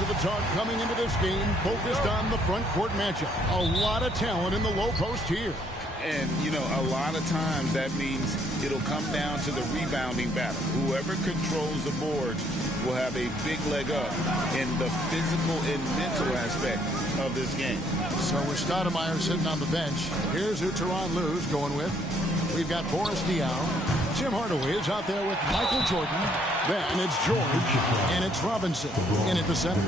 to the talk coming into this game, focused on the front court matchup. A lot of talent in the low post here. And, you know, a lot of times that means it'll come down to the rebounding battle. Whoever controls the boards will have a big leg up in the physical and mental aspect of this game. So with Stoudemire sitting on the bench, here's who Tyronn Lue's going with. We've got Boris Diaw. Tim Hardaway is out there with Michael Jordan. Then it's George, and it's Robinson in at the center.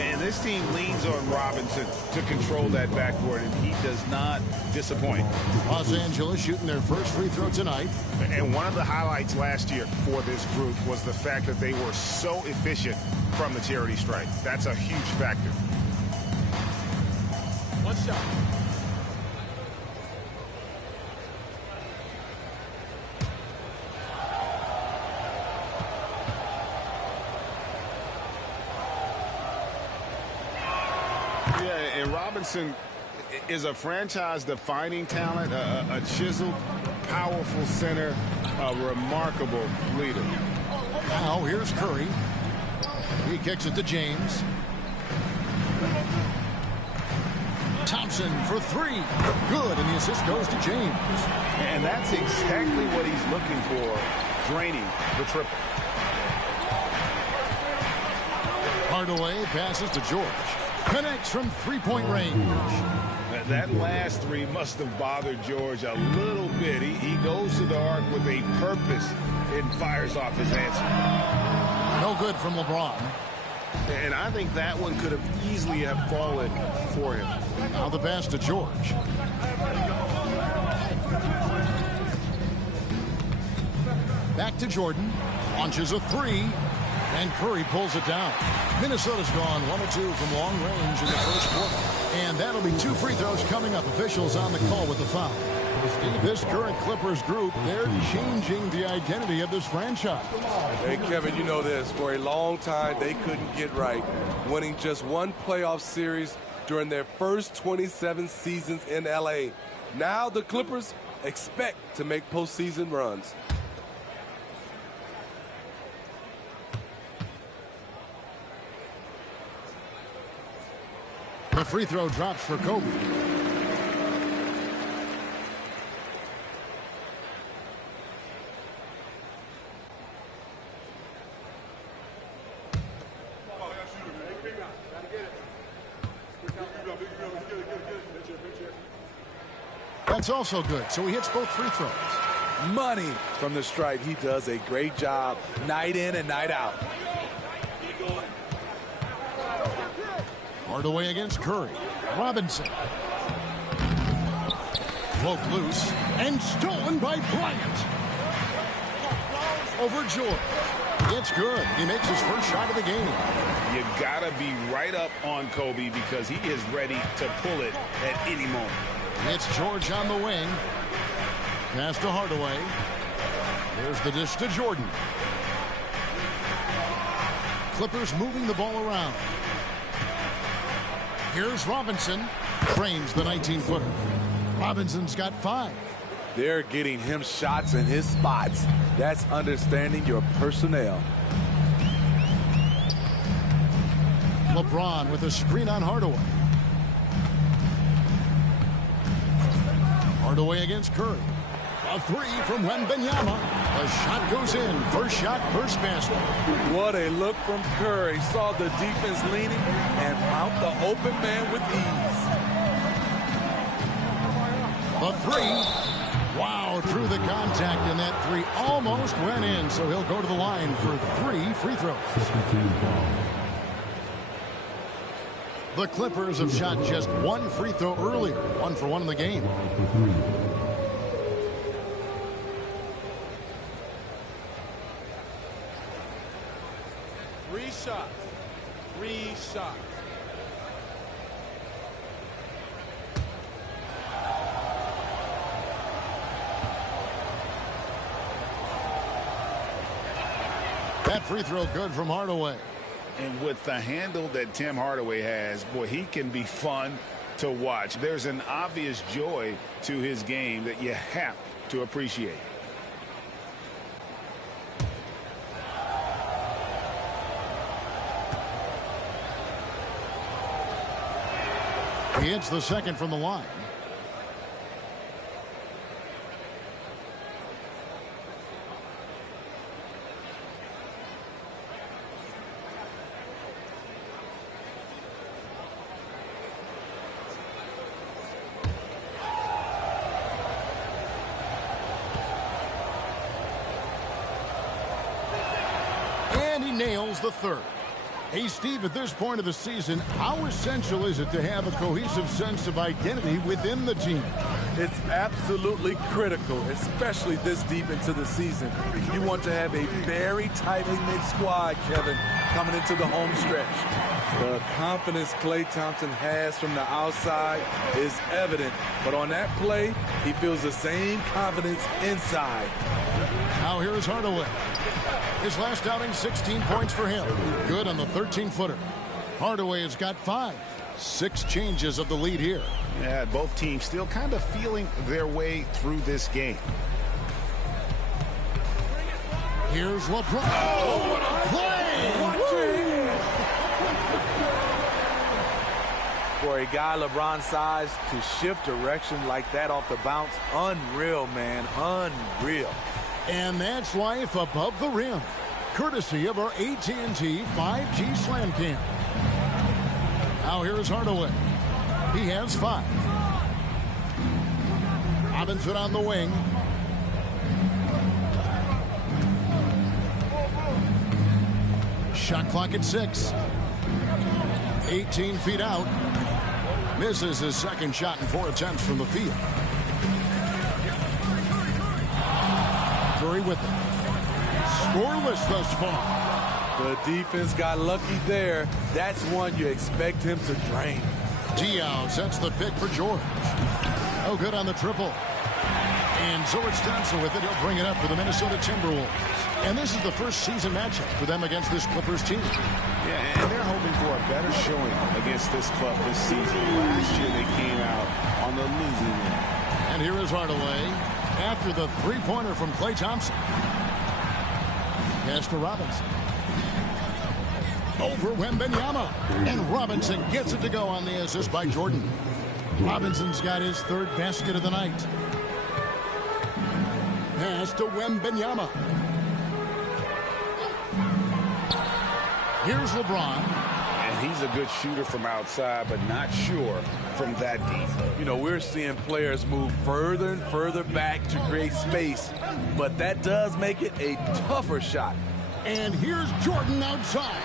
And this team leans on Robinson to control that backboard, and he does not disappoint. Los Angeles shooting their first free throw tonight. And one of the highlights last year for this group was the fact that they were so efficient from the charity stripe. That's a huge factor. One shot. And Robinson is a franchise-defining talent, a chiseled, powerful center, a remarkable leader. Now here's Curry. He kicks it to James. Thompson for three. Good, and the assist goes to James. And that's exactly what he's looking for, draining the triple. Hardaway passes to George. Connects from three-point range. That last three must have bothered George a little bit. He goes to the arc with a purpose and fires off his answer. No good from LeBron. And I think that one could have easily have fallen for him. Now the pass to George. Back to Jordan. Launches a three. And Curry pulls it down. Minnesota's gone 1 of 2 from long range in the first quarter. And that'll be 2 free throws coming up. Officials on the call with the foul. This current Clippers group, they're changing the identity of this franchise. Hey, Kevin, you know this. For a long time, they couldn't get right. Winning just one playoff series during their first 27 seasons in L.A. Now the Clippers expect to make postseason runs. The free throw drops for Kobe. That's also good, so he hits both free throws. Money from the stripe. He does a great job night in and night out. Hardaway against Curry. Robinson. Broke loose and stolen by Bryant. Over George. It's good. He makes his first shot of the game. You gotta be right up on Kobe because he is ready to pull it at any moment. It's George on the wing. Pass to Hardaway. There's the dish to Jordan. Clippers moving the ball around. Here's Robinson. Trains the 19-footer. Robinson's got 5. They're getting him shots in his spots. That's understanding your personnel. LeBron with a screen on Hardaway. Hardaway against Curry. A three from Wembanyama. The shot goes in. First shot, first basket. What a look from Curry. Saw the defense leaning and found the open man with ease. The three. Wow, through the contact, and that three almost went in, so he'll go to the line for 3 free throws. The Clippers have shot just 1 free throw earlier. 1 for 1 in the game. Three shots. That free throw good from Hardaway. And with the handle that Tim Hardaway has, boy, he can be fun to watch. There's an obvious joy to his game that you have to appreciate. He hits the second from the line. And he nails the third. Hey, Steve, at this point of the season, how essential is it to have a cohesive sense of identity within the team? It's absolutely critical, especially this deep into the season. You want to have a very tightly knit squad, Kevin, coming into the home stretch. The confidence Klay Thompson has from the outside is evident, but on that play, he feels the same confidence inside. Now here is Hardaway. His last outing, 16 points for him. Good on the 13-footer. Hardaway has got 5. 6 changes of the lead here. Yeah, both teams still kind of feeling their way through this game. Here's LeBron. Oh, what a play! For a guy LeBron's size to shift direction like that off the bounce, unreal, man, unreal. And that's life above the rim, courtesy of our AT&T 5G Slam Cam. Now here is Hardaway. He has 5. Robinson on the wing. Shot clock at 6. 18 feet out. Misses his second shot in 4 attempts from the field. Curry with it. Scoreless thus far. The defense got lucky there. That's one you expect him to drain. Diaw sets the pick for George. No good on the triple. And Zoran Thompson with it. He'll bring it up for the Minnesota Timberwolves. And this is the first season matchup for them against this Clippers team. Yeah, and they're hoping for a better showing against this club this season. Last year they came out on the losing end. And here is Hardaway after the three-pointer from Klay Thompson. Pass to Robinson. Over Wembanyama. And Robinson gets it to go on the assist by Jordan. Robinson's got his 3rd basket of the night. Pass to Wembanyama. Here's LeBron. And he's a good shooter from outside, but not sure from that deep. You know, we're seeing players move further and further back to create space, but that does make it a tougher shot. And here's Jordan outside.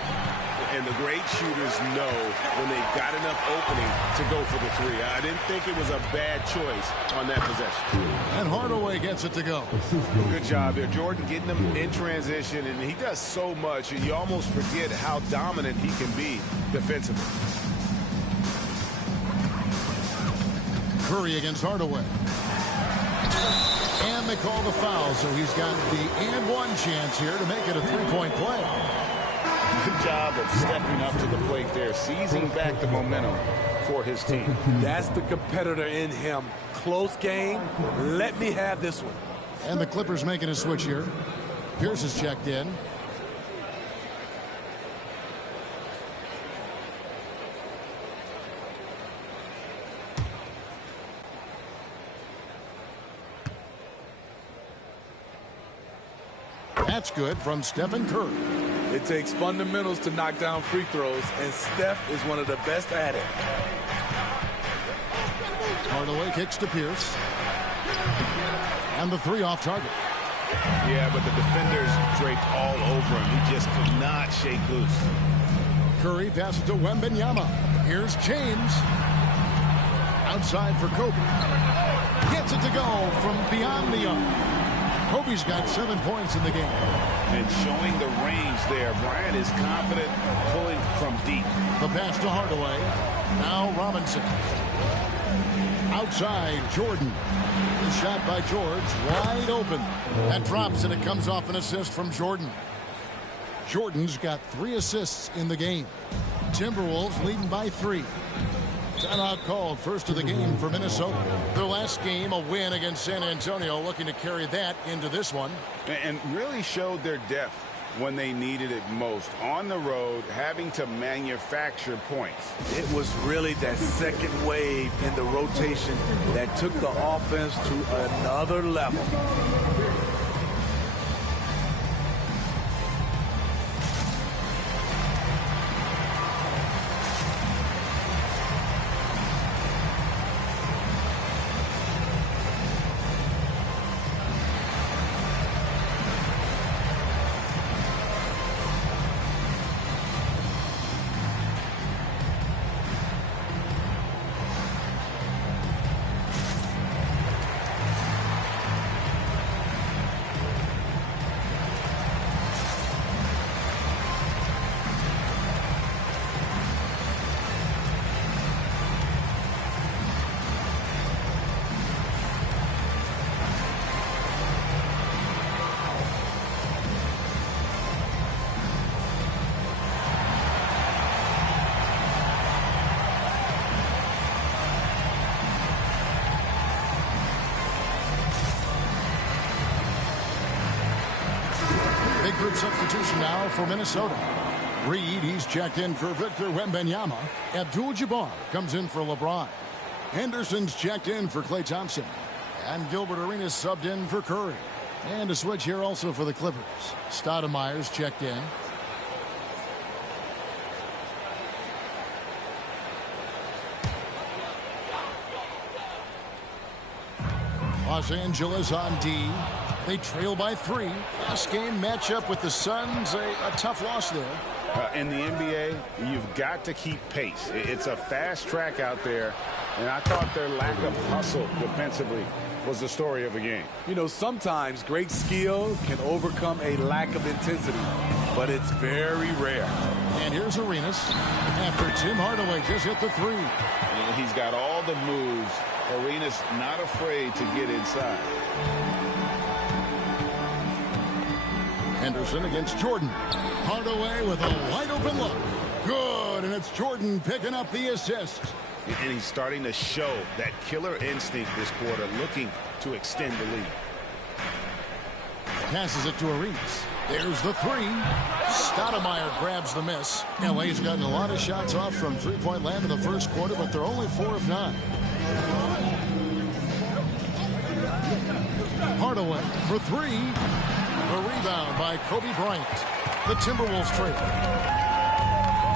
And the great shooters know when they've got enough opening to go for the 3. I didn't think it was a bad choice on that possession. And Hardaway gets it to go. Good job there. Jordan getting them in transition, and he does so much, and you almost forget how dominant he can be defensively. Curry against Hardaway. And they call the foul, so he's got the and one chance here to make it a 3-point play. Good job of stepping up to the plate there, seizing back the momentum for his team. That's the competitor in him. Close game. Let me have this one. And the Clippers making a switch here. Pierce is checked in. That's good from Stephen Curry. It takes fundamentals to knock down free throws, and Steph is one of the best at it. Hardaway kicks to Pierce. And the 3 off target. Yeah, but the defenders draped all over him. He just could not shake loose. Curry passes to Wembanyama. Here's James. Outside for Kobe. Gets it to go from beyond the arc. Kobe's got 7 points in the game. And showing the range there. Bryant is confident pulling from deep. The pass to Hardaway. Now Robinson. Outside, Jordan. The shot by George, wide open. That drops, and it comes off an assist from Jordan. Jordan's got 3 assists in the game. Timberwolves leading by 3. Timeout called, first of the game for Minnesota. Their last game, a win against San Antonio, looking to carry that into this one. And really showed their depth when they needed it most. On the road, having to manufacture points. It was really that second wave in the rotation that took the offense to another level. Big group substitution now for Minnesota. Reed, he's checked in for Victor Wembanyama. Abdul-Jabbar comes in for LeBron. Henderson's checked in for Klay Thompson. And Gilbert Arenas subbed in for Curry. And a switch here also for the Clippers. Stoudemire's checked in. Los Angeles on D. They trail by 3. Last game matchup with the Suns, a tough loss there. In the NBA, you've got to keep pace. It's a fast track out there, and I thought their lack of hustle defensively was the story of the game. You know, sometimes great skill can overcome a lack of intensity, but it's very rare. And here's Arenas after Tim Hardaway just hit the 3. And he's got all the moves. Arenas not afraid to get inside. Henderson against Jordan. Hardaway with a wide open look. Good, and it's Jordan picking up the assist. And he's starting to show that killer instinct this quarter, looking to extend the lead. Passes it to Arenas. There's the 3. Stoudemire grabs the miss. LA's gotten a lot of shots off from three-point land in the first quarter, but they're only 4 of 9. Hardaway for 3. The rebound by Kobe Bryant. The Timberwolves trail.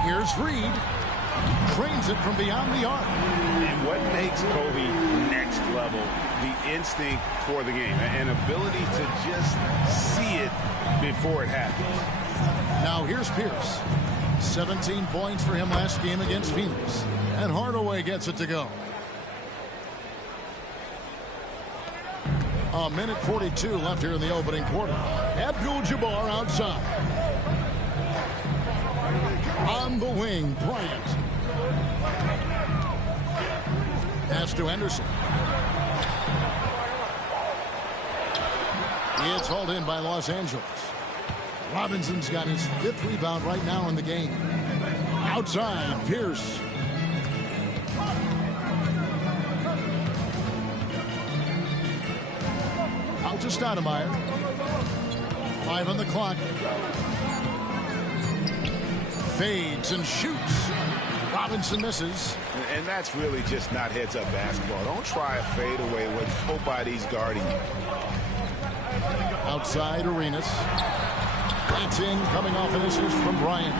Here's Reed. Trains it from beyond the arc. And what makes Kobe next level? The instinct for the game. An ability to just see it before it happens. Now here's Pierce. 17 points for him last game against Phoenix. And Hardaway gets it to go. A minute 42 left here in the opening quarter. Abdul-Jabbar outside. On the wing, Bryant. Pass to Henderson. It's hauled in by Los Angeles. Robinson's got his 5th rebound right now in the game. Outside, Pierce. Out to Stoudemire. 5 on the clock. Fades and shoots. Robinson misses. And that's really just not heads-up basketball. Don't try a fadeaway when nobody's guarding you. Outside, Arenas. That's in, coming off an assist from Bryant.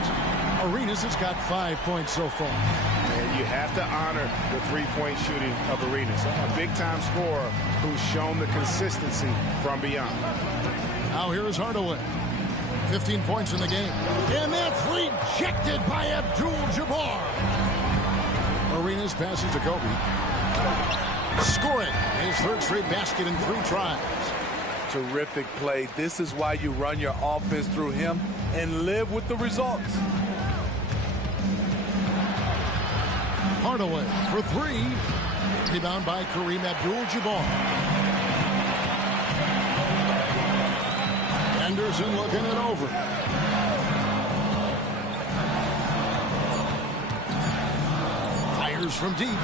Arenas has got 5 points so far. And you have to honor the three-point shooting of Arenas. A big-time scorer who's shown the consistency from beyond. Now here is Hardaway. 15 points in the game. And that's rejected by Abdul-Jabbar. Arenas passes to Kobe. Scoring his 3rd straight basket in 3 tries. Terrific play. This is why you run your offense through him and live with the results. Hardaway for 3. Rebound by Kareem Abdul-Jabbar. Henderson looking it over. Fires from deep.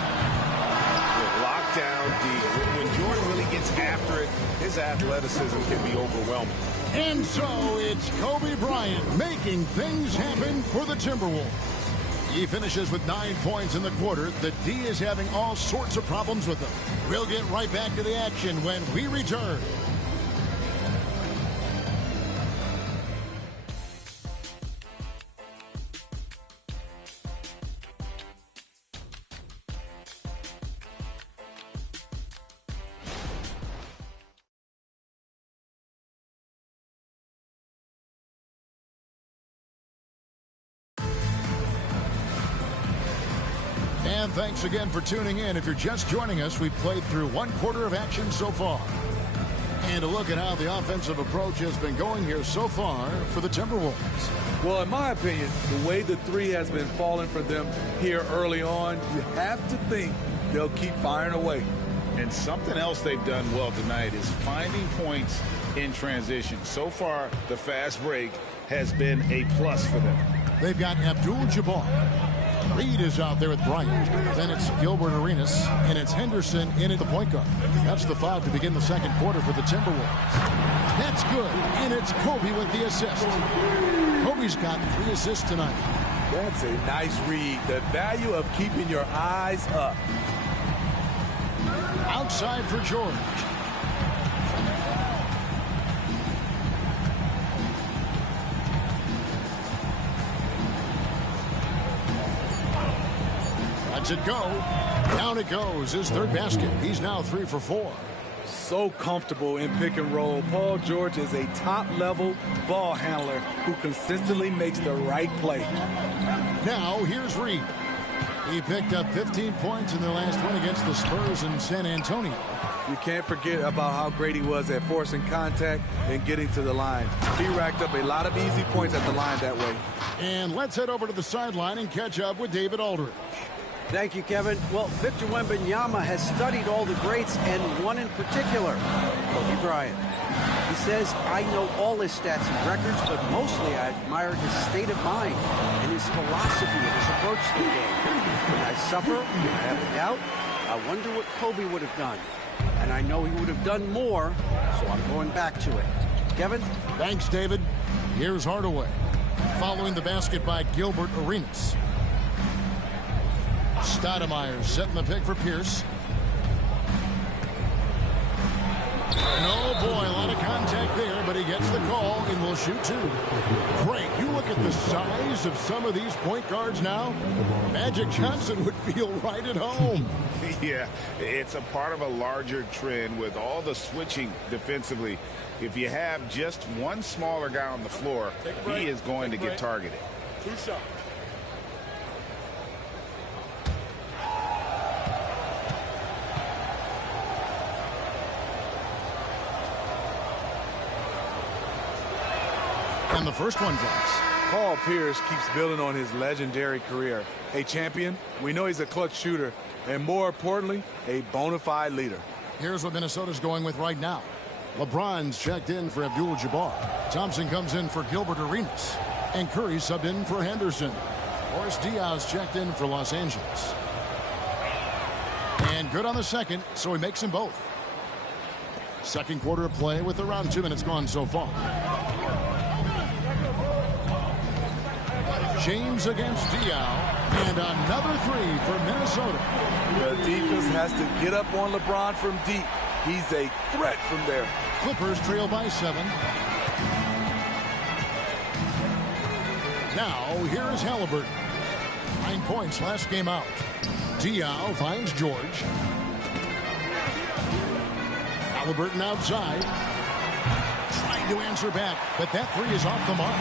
Locked down deep. When Jordan really gets after it, his athleticism can be overwhelming. And so it's Kobe Bryant making things happen for the Timberwolves. He finishes with 9 points in the quarter. The D is having all sorts of problems with him. We'll get right back to the action when we return. And thanks again for tuning in. If you're just joining us, we've played through 1/4 of action so far. And a look at how the offensive approach has been going here so far for the Timberwolves. Well, in my opinion, the way the three has been falling for them here early on, you have to think they'll keep firing away. And something else they've done well tonight is finding points in transition. So far, the fast break has been a plus for them. They've got Abdul-Jabbar. Reed is out there with Bryant. Then it's Gilbert Arenas, and it's Henderson in at the point guard. That's the foul to begin the second quarter for the Timberwolves. That's good, and it's Kobe with the assist. Kobe's got 3 assists tonight. That's a nice read. The value of keeping your eyes up. Outside for George. Lets it go. Down it goes. His third basket. He's now 3 for 4. So comfortable in pick and roll. Paul George is a top-level ball handler who consistently makes the right play. Now, here's Reed. He picked up 15 points in their last win against the Spurs in San Antonio. You can't forget about how great he was at forcing contact and getting to the line. He racked up a lot of easy points at the line that way. And let's head over to the sideline and catch up with David Aldridge. Thank you, Kevin. Well, Victor Wembanyama has studied all the greats and one in particular, Kobe Bryant. He says, I know all his stats and records, but mostly I admired his state of mind and his philosophy and his approach to the game. When I suffer, when I have a doubt, I wonder what Kobe would have done. And I know he would have done more, so I'm going back to it. Kevin? Thanks, David. Here's Hardaway. Following the basket by Gilbert Arenas. Stoudemire setting the pick for Pierce. And oh boy, a lot of contact there, but he gets the call and will shoot 2. Great. You look at the size of some of these point guards now. Magic Johnson would feel right at home. Yeah, it's a part of a larger trend with all the switching defensively. If you have just one smaller guy on the floor, he is going to get targeted. 2 shots. And the first one drops. Paul Pierce keeps building on his legendary career. A champion, we know he's a clutch shooter, and more importantly, a bona fide leader. Here's what Minnesota's going with right now. LeBron's checked in for Abdul-Jabbar. Thompson comes in for Gilbert Arenas. And Curry subbed in for Henderson. Boris Diaz checked in for Los Angeles. And good on the second, so he makes them both. Second quarter of play with around 2 minutes gone so far. James against Diaw, and another 3 for Minnesota. The defense has to get up on LeBron from deep. He's a threat from there. Clippers trail by 7. Now, here is Halliburton. 9 points last game out. Diaw finds George. Halliburton outside. Trying to answer back, but that 3 is off the mark.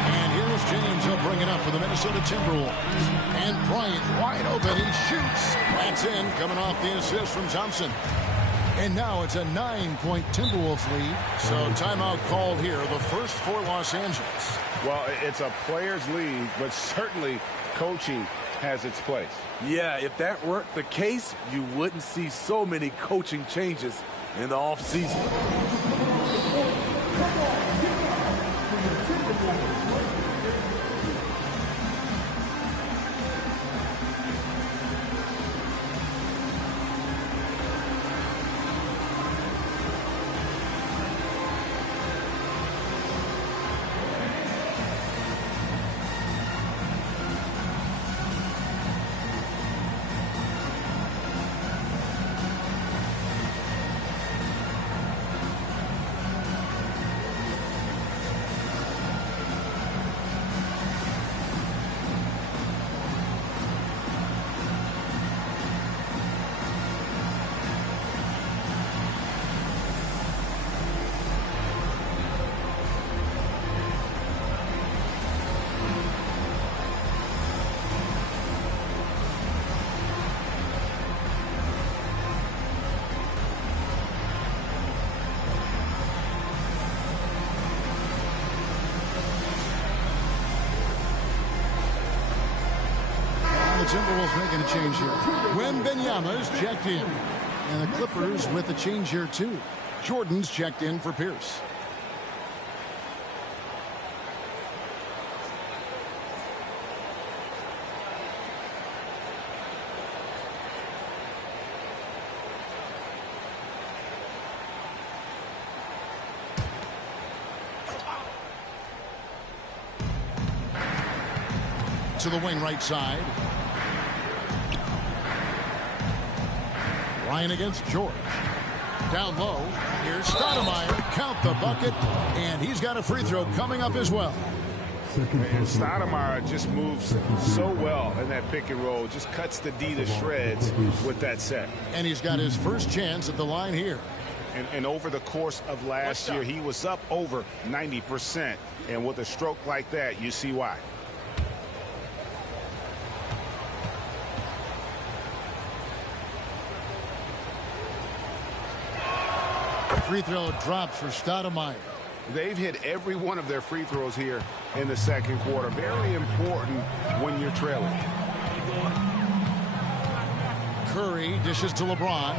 And here's James. He'll bring it up for the Minnesota Timberwolves. And Bryant wide open. He shoots. That's in, coming off the assist from Thompson. And now it's a 9-point Timberwolves lead. So timeout called here, the first for Los Angeles. Well, it's a player's league, but certainly coaching has its place. Yeah, if that weren't the case, you wouldn't see so many coaching changes in the offseason. Timberwolves making a change here. Wembanyama is checked in. And the Clippers with a change here, too. Jordan's checked in for Pierce. To the wing right side. Ryan against George. Down low. Here's Stoudemire. Count the bucket. And he's got a free throw coming up as well. And Stoudemire just moves so well in that pick and roll. Just cuts the D to shreds with that set. And he's got his first chance at the line here. And over the course of last year, he was up over 90%. And with a stroke like that, you see why. Free throw drops for Stoudemire. They've hit every one of their free throws here in the second quarter. Very important when you're trailing. Curry dishes to LeBron.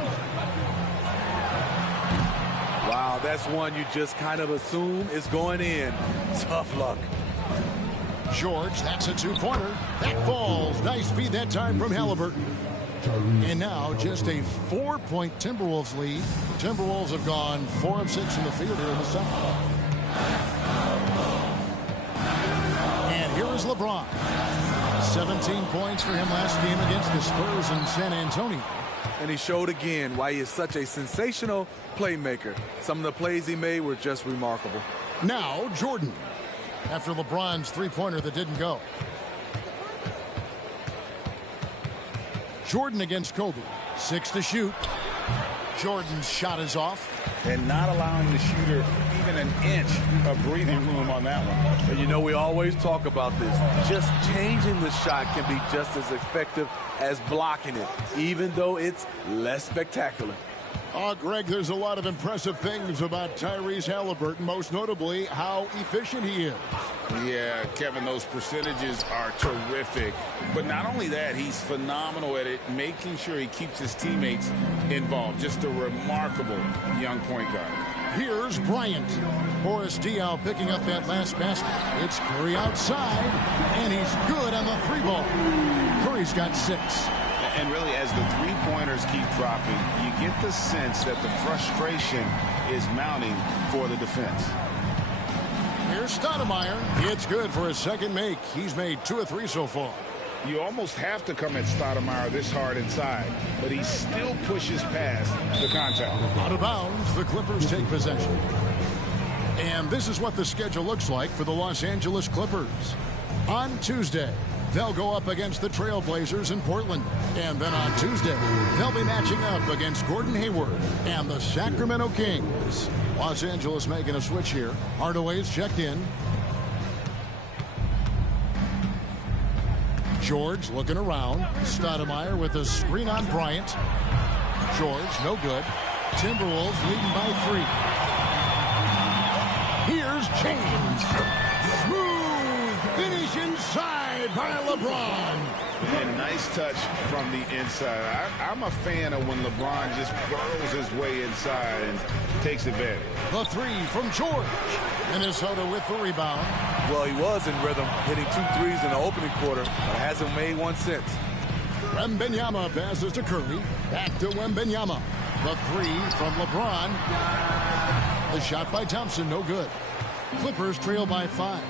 Wow, that's one you just kind of assume is going in. Tough luck. George, that's a two-pointer. That falls. Nice feed that time from Halliburton. And now just a 4-point Timberwolves lead. The Timberwolves have gone 4 of 6 in the field here in the second. And here is LeBron. 17 points for him last game against the Spurs in San Antonio. And he showed again why he is such a sensational playmaker. Some of the plays he made were just remarkable. Now Jordan. After LeBron's three-pointer that didn't go. Jordan against Kobe. 6 to shoot. Jordan's shot is off. And not allowing the shooter even an inch of breathing room on that one. And you know, we always talk about this. Just changing the shot can be just as effective as blocking it, even though it's less spectacular. Greg, there's a lot of impressive things about Tyrese Halliburton, most notably how efficient he is. Yeah, Kevin, those percentages are terrific. But not only that, he's phenomenal at it, making sure he keeps his teammates involved. Just a remarkable young point guard. Here's Bryant. Boris Diaw picking up that last basket. It's Curry outside, and he's good on the three ball. Curry's got 6. And really, as the three-pointers keep dropping, you get the sense that the frustration is mounting for the defense. Here's Stoudemire. It's good for his second make. He's made 2 of 3 so far. You almost have to come at Stoudemire this hard inside, but he still pushes past the contact. Out of bounds, the Clippers take possession. And this is what the schedule looks like for the Los Angeles Clippers. On Tuesday, they'll go up against the Trailblazers in Portland. And then on Tuesday, they'll be matching up against Gordon Hayward and the Sacramento Kings. Los Angeles making a switch here. Hardaway's checked in. George looking around. Stoudemire with a screen on Bryant. George, no good. Timberwolves leading by 3. Here's James. Smooth finish inside by LeBron. And nice touch from the inside. I'm a fan of when LeBron just burrows his way inside and takes advantage. The 3 from George. Minnesota with the rebound. Well, he was in rhythm, hitting 2 threes in the opening quarter, but hasn't made one since. Wembanyama passes to Curry. Back to Wembanyama. The 3 from LeBron. The shot by Thompson, no good. Clippers trail by 5.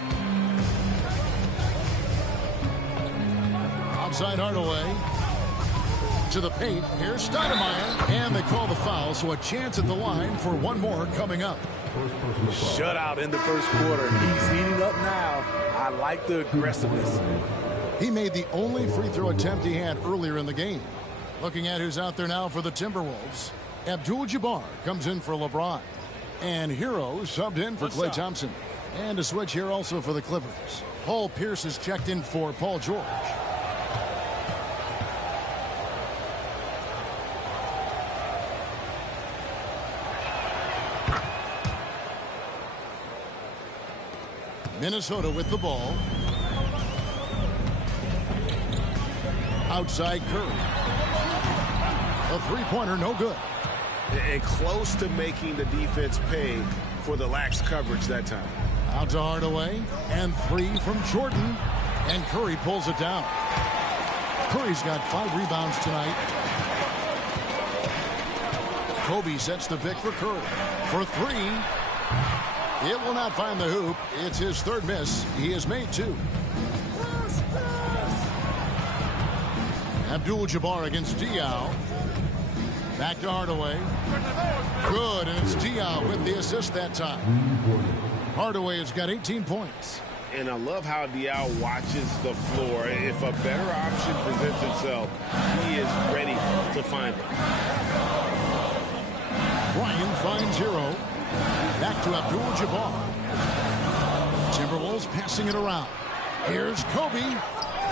Outside Hardaway. To the paint. Here's Stoudemire. And they call the foul, so a chance at the line for one more coming up. Shutout in the first quarter. He's heating up now. I like the aggressiveness. He made the only free throw attempt he had earlier in the game. Looking at who's out there now for the Timberwolves. Abdul-Jabbar comes in for LeBron. And Hero subbed in for Klay Thompson. And a switch here also for the Clippers. Paul Pierce is checked in for Paul George. Minnesota with the ball. Outside Curry. A three-pointer, no good. And close to making the defense pay for the lax coverage that time. Out to Hardaway. And three from Jordan. And Curry pulls it down. Curry's got 5 rebounds tonight. Kobe sets the pick for Curry. For three. It will not find the hoop. It's his third miss. He has made 2. Abdul-Jabbar against Diaw. Back to Hardaway. Good, and it's Diaw with the assist that time. Hardaway has got 18 points. And I love how Diaw watches the floor. If a better option presents itself, he is ready to find it. Bryant finds Hero. Back to Abdul-Jabbar. Timberwolves passing it around. Here's Kobe.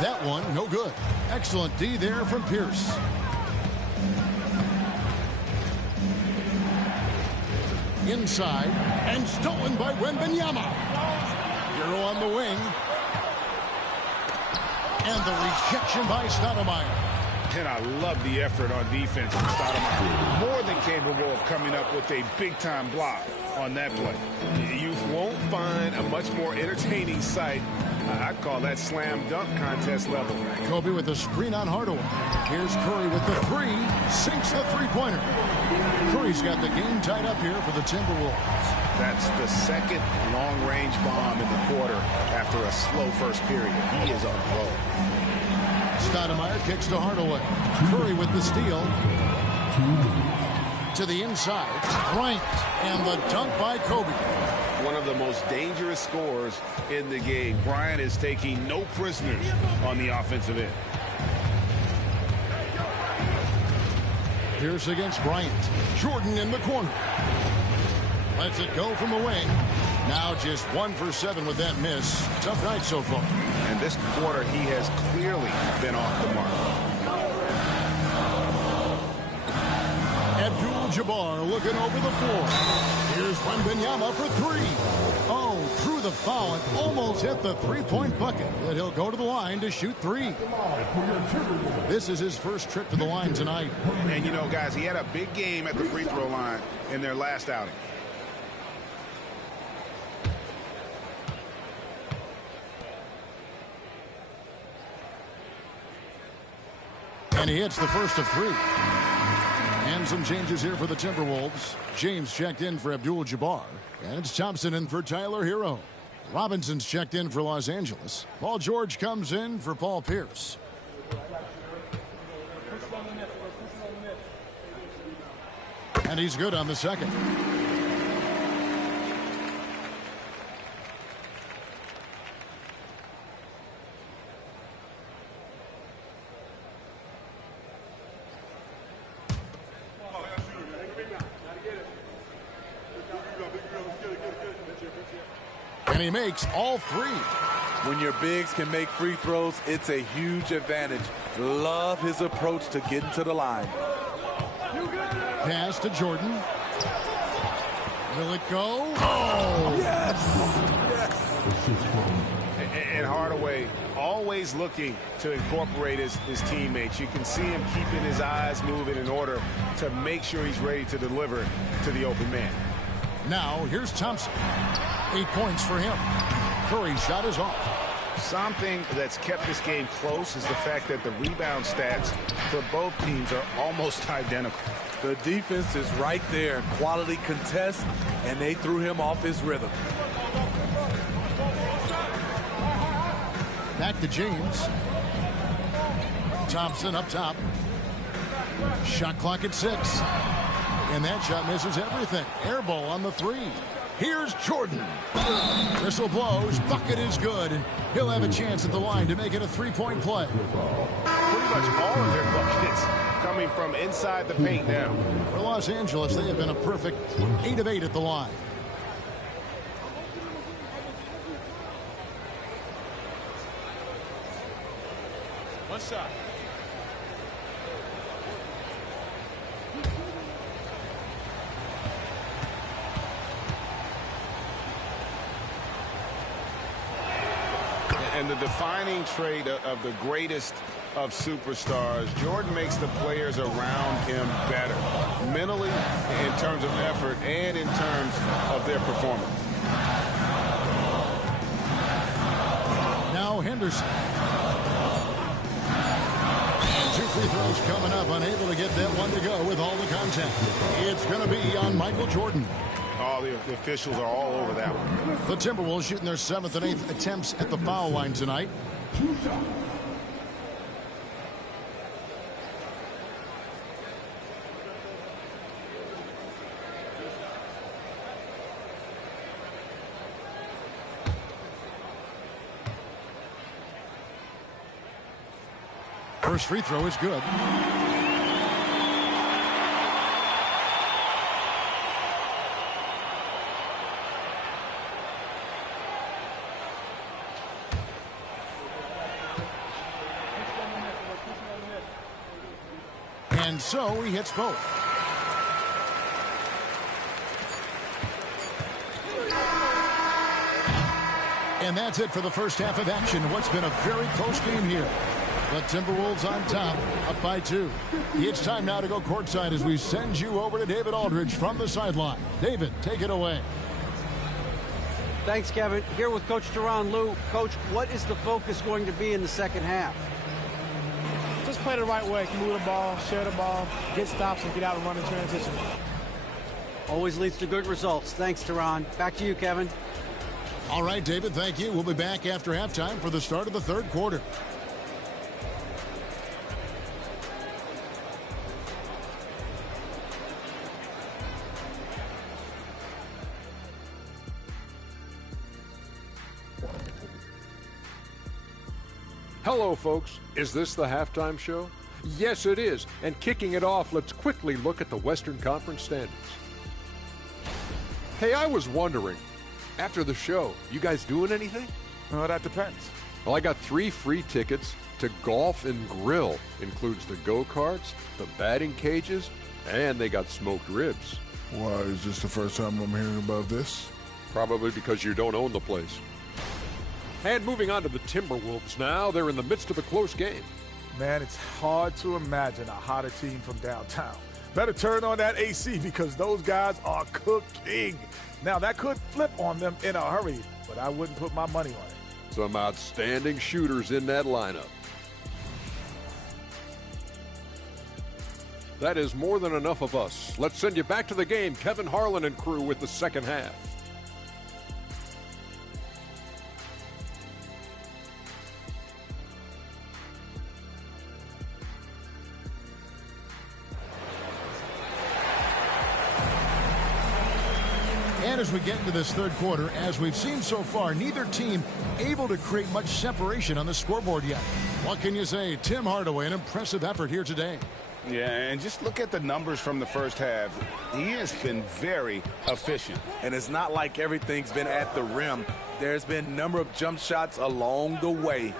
That one, no good. Excellent D there from Pierce. Inside, and stolen by Wembanyama. Hero on the wing. And the rejection by Stoudemire. And I love the effort on defense from Stoudemire. More than capable of coming up with a big-time block on that play. You won't find a much more entertaining sight. I'd call that slam dunk contest level. Kobe with the screen on Hardaway. Here's Curry with the three. Sinks the three-pointer. Curry's got the game tied up here for the Timberwolves. That's the second long-range bomb in the quarter after a slow first period. He is on a roll. Stoudemire kicks to Hardaway. Curry with the steal. To the inside. Bryant. And the dunk by Kobe. One of the most dangerous scorers in the game. Bryant is taking no prisoners on the offensive end. Pierce against Bryant. Jordan in the corner. Lets it go from the wing. Now just 1 for 7 with that miss. Tough night so far. And this quarter, he has clearly been off the mark. Abdul-Jabbar looking over the floor. Here's Wembanyama for three. Oh, through the foul and almost hit the three-point bucket. But he'll go to the line to shoot 3. This is his first trip to the line tonight. And you know, guys, he had a big game at the free throw line in their last outing. And he hits the first of 3. And some changes here for the Timberwolves. James checked in for Abdul-Jabbar. And it's Thompson in for Tyler Hero. Robinson's checked in for Los Angeles. Paul George comes in for Paul Pierce. And he's good on the second. And he makes all 3. When your bigs can make free throws, it's a huge advantage. Love his approach to getting to the line. Pass to Jordan. Will it go? Oh! Yes! And Hardaway always looking to incorporate his teammates. You can see him keeping his eyes moving in order to make sure he's ready to deliver to the open man. Now, here's Thompson. 8 points for him. Curry's shot is off. Something that's kept this game close is the fact that the rebound stats for both teams are almost identical. The defense is right there. Quality contest, and they threw him off his rhythm. Back to James. Thompson up top. Shot clock at 6. And that shot misses everything. Air ball on the 3. Here's Jordan. Whistle blows. Bucket is good. And he'll have a chance at the line to make it a 3-point play. Pretty much all of their buckets coming from inside the paint now. For Los Angeles, they have been a perfect 8 of 8 at the line. One shot. And the defining trait of the greatest of superstars. Jordan makes the players around him better, mentally, in terms of effort, and in terms of their performance. Now Henderson. And 2 free throws coming up, unable to get that one to go with all the contact. It's going to be on Michael Jordan. All the officials are all over that one. The Timberwolves shooting their 7th and 8th attempts at the foul line tonight. First free throw is good. And so he hits both. And that's it for the first half of action. What's been a very close game here. The Timberwolves on top, up by 2. It's time now to go courtside as we send you over to David Aldridge from the sideline. David, take it away. Thanks, Kevin. Here with Coach Tyronn Lue. Coach, what is the focus going to be in the second half? Just play the right way. Move the ball, share the ball, get stops, and get out and run in transition. Always leads to good results. Thanks, Tyronn. Back to you, Kevin. All right, David, thank you. We'll be back after halftime for the start of the third quarter. Hello, folks. Is this the halftime show? Yes, it is. And kicking it off, let's quickly look at the Western Conference standings. Hey, I was wondering, after the show, you guys doing anything? Well, that depends. Well, I got 3 free tickets to Golf and Grill. Includes the go-karts, the batting cages, and they got smoked ribs. Why, is this the first time I'm hearing about this? Probably because you don't own the place. And moving on to the Timberwolves now. They're in the midst of a close game. Man, it's hard to imagine a hotter team from downtown. Better turn on that AC because those guys are cooking. Now, that could flip on them in a hurry, but I wouldn't put my money on it. Some outstanding shooters in that lineup. That is more than enough of us. Let's send you back to the game. Kevin Harlan and crew with the second half. And as we get into this third quarter, as we've seen so far, neither team able to create much separation on the scoreboard yet. What can you say? Tim Hardaway, an impressive effort here today. Yeah, and just look at the numbers from the first half. He has been very efficient. And it's not like everything's been at the rim. There's been a number of jump shots along the way.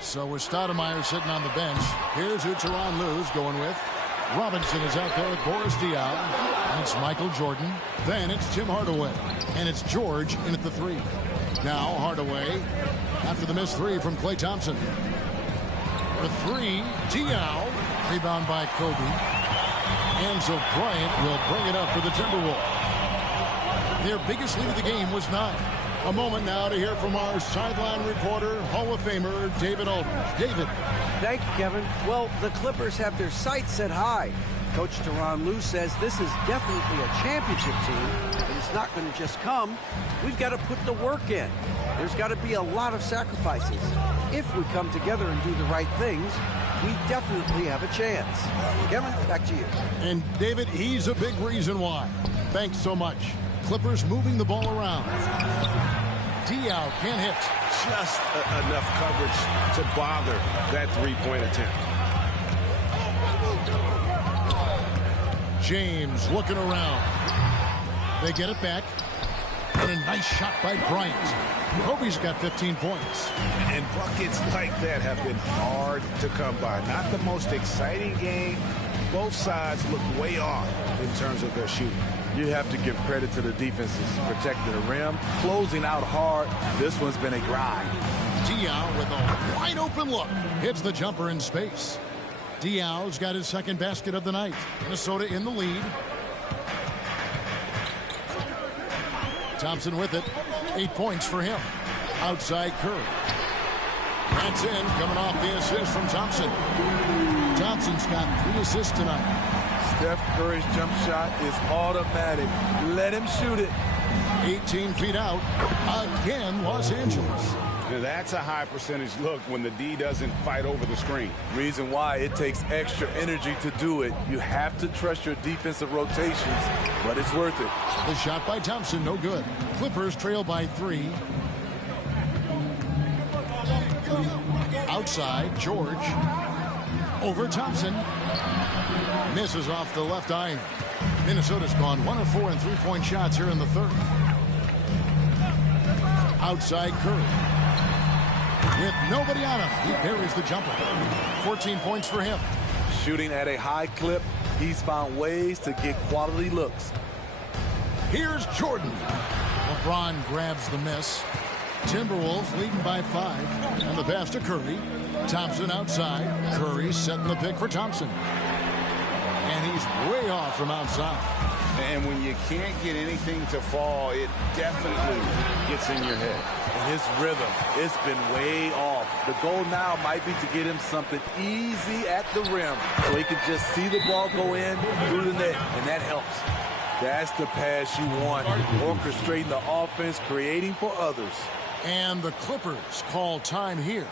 So with Stoudemire sitting on the bench, here's who Tyronn Lue's going with. Robinson is out there with Boris Diaw. And it's Michael Jordan. Then it's Tim Hardaway. And it's George in at the 3. Now Hardaway after the missed 3 from Klay Thompson. The 3, Diaw. Rebound by Kobe. And so Bryant will bring it up for the Timberwolves. Their biggest lead of the game was 9. A moment now to hear from our sideline reporter, Hall of Famer David Aldridge. David. Thank you, Kevin. Well, the Clippers have their sights set high. Coach Tyronn Lue says this is definitely a championship team, and it's not going to just come. We've got to put the work in. There's got to be a lot of sacrifices. If we come together and do the right things, we definitely have a chance. Kevin, back to you. And David, he's a big reason why. Thanks so much. Clippers moving the ball around. Diaw can't hit. Just enough coverage to bother that three-point attempt. James looking around. They get it back. And a nice shot by Bryant. Kobe's got 15 points. And buckets like that have been hard to come by. Not the most exciting game. Both sides look way off in terms of their shooting. You have to give credit to the defenses protecting the rim, closing out hard. This one's been a grind. Diaw with a wide open look. Hits the jumper in space. Diaw's got his second basket of the night. Minnesota in the lead. Thompson with it. 8 points for him. Outside Curry. That's in, coming off the assist from Thompson. Thompson's got 3 assists tonight. Steph Curry's jump shot is automatic. Let him shoot it. 18 feet out. Again, Los Angeles. Now that's a high percentage look when the D doesn't fight over the screen. Reason why it takes extra energy to do it. You have to trust your defensive rotations, but it's worth it. The shot by Thompson, no good. Clippers trail by 3. Outside, George. Over Thompson. Misses off the left iron. Minnesota's gone 1 of 4 in three-point shots here in the third. Outside Curry. With nobody on him, he buries the jumper. 14 points for him. Shooting at a high clip, he's found ways to get quality looks. Here's Jordan. LeBron grabs the miss. Timberwolves leading by 5. And the pass to Curry. Thompson outside. Curry setting the pick for Thompson. And he's way off from outside. And when you can't get anything to fall, it definitely gets in your head. And his rhythm, it's been way off. The goal now might be to get him something easy at the rim so he can just see the ball go in through the net, and that helps. That's the pass you want. Orchestrating the offense, creating for others. And the Clippers call time here.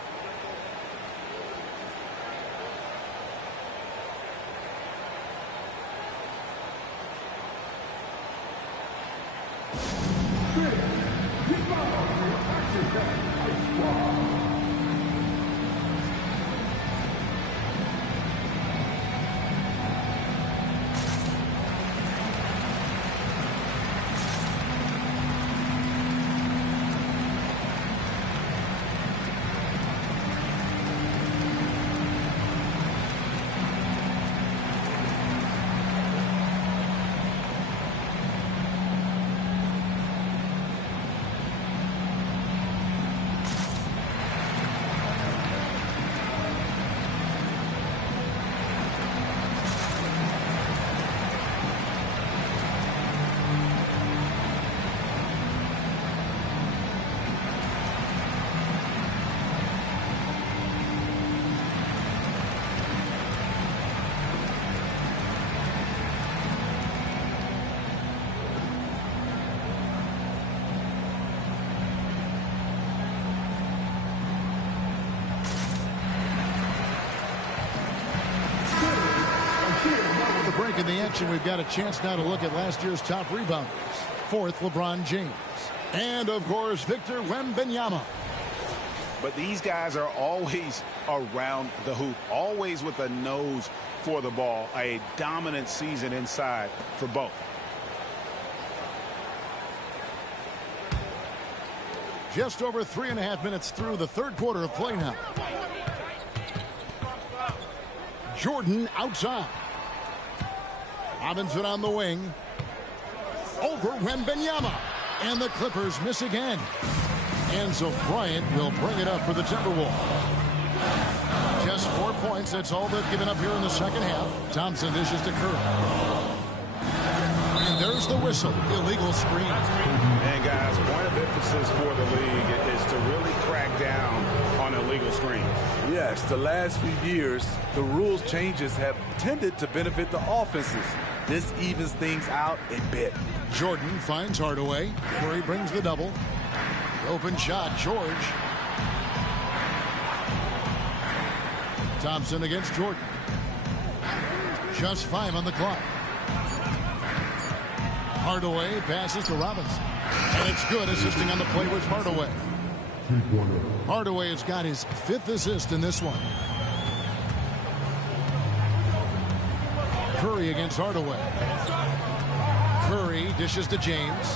Break in the action, we've got a chance now to look at last year's top rebounders. 4th, LeBron James. And, of course, Victor Wembanyama. But these guys are always around the hoop, always with a nose for the ball. A dominant season inside for both. Just over 3.5 minutes through the third quarter of play now. Jordan outside. Robinson on the wing. Over Wembanyama. And the Clippers miss again. And so Bryant will bring it up for the Timberwolves. Just 4 points. That's all they've given up here in the second half. Thompson dishes to Curry. And there's the whistle. Illegal screen. And guys, point of emphasis for the league is to really crack down on illegal screens. Yes, the last few years, the rules changes have tended to benefit the offenses. This evens things out a bit. Jordan finds Hardaway. Curry brings the double. Open shot, George. Thompson against Jordan. Just 5 on the clock. Hardaway passes to Robinson. And it's good, assisting on the play with Hardaway. Hardaway has got his 5th assist in this one. Curry against Hardaway. Curry dishes to James.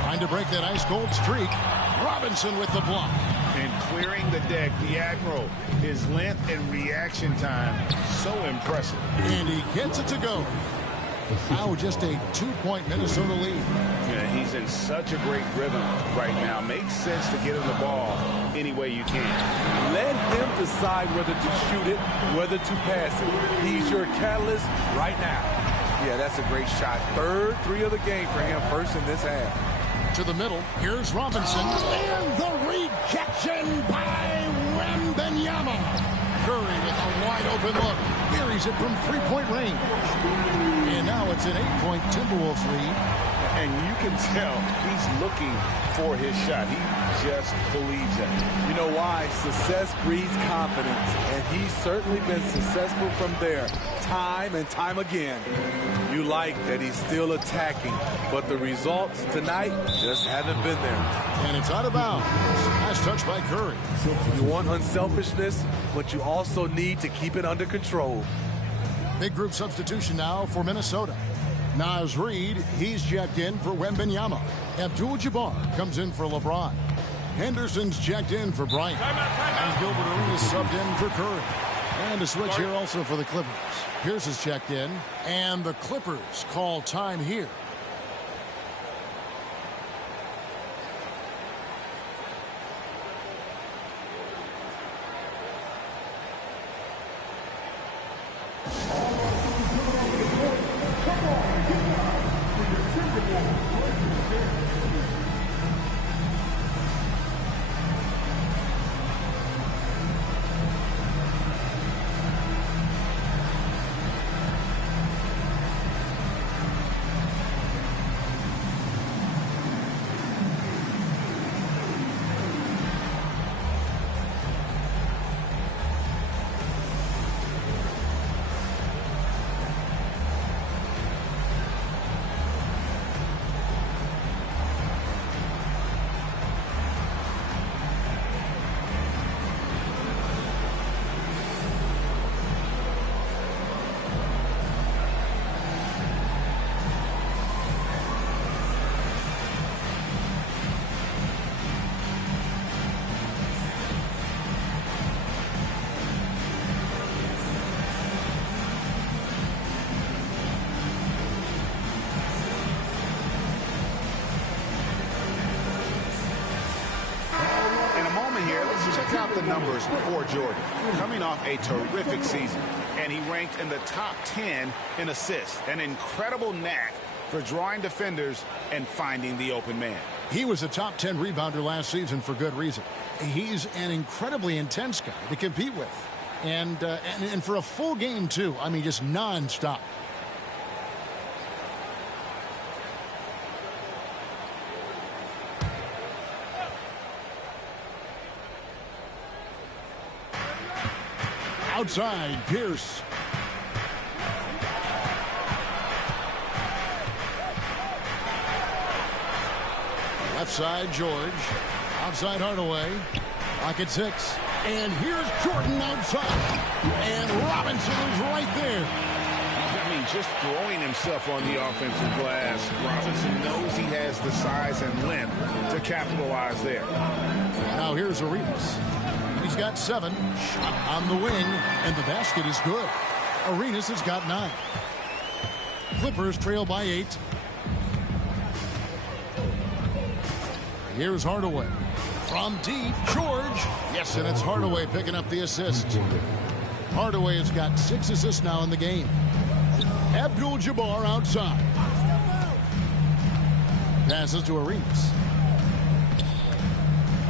Trying to break that ice-cold streak. Robinson with the block. And clearing the deck, the Admiral, his length and reaction time, so impressive. And he gets it to go. Now just a 2-point Minnesota lead. Yeah, he's in such a great rhythm right now. Makes sense to get him the ball any way you can. Let him decide whether to shoot it, whether to pass it. He's your catalyst right now. Yeah, that's a great shot. Third three of the game for him, first in this half. To the middle, here's Robinson. And the rejection by Wembanyama. Curry with a wide open look. Buries it from 3-point range. And now it's an 8-point Timberwolves lead. And you can tell he's looking for his shot. He just believes it. You know why? Success breeds confidence. And he's certainly been successful from there, time and time again. You like that he's still attacking, but the results tonight just haven't been there. And it's out of bounds. Nice touch by Curry. You want unselfishness, but you also need to keep it under control. Big group substitution now for Minnesota. Naz Reid, he's checked in for Wembanyama. Abdul-Jabbar comes in for LeBron. Henderson's checked in for Bryant. And Gilbert Arenas subbed in for Curry. And a switch here also for the Clippers. Pierce is checked in, and the Clippers call time here. Check out the numbers for Jordan. Coming off a terrific season, and he ranked in the top 10 in assists. An incredible knack for drawing defenders and finding the open man. He was a top 10 rebounder last season for good reason. He's an incredibly intense guy to compete with. And for a full game, too. I mean, just nonstop. Outside, Pierce. Left side, George. Outside, Hardaway. Pocket 6. And here's Jordan outside. And Robinson is right there. I mean, just throwing himself on the offensive glass. Robinson knows he has the size and length to capitalize there. Now here's Arenas. He's got 7. Shot on the wing, and the basket is good. Arenas has got 9. Clippers trail by 8. Here's Hardaway. From deep, George. Yes, and it's Hardaway picking up the assist. Hardaway has got 6 assists now in the game. Abdul-Jabbar outside. Passes to Arenas.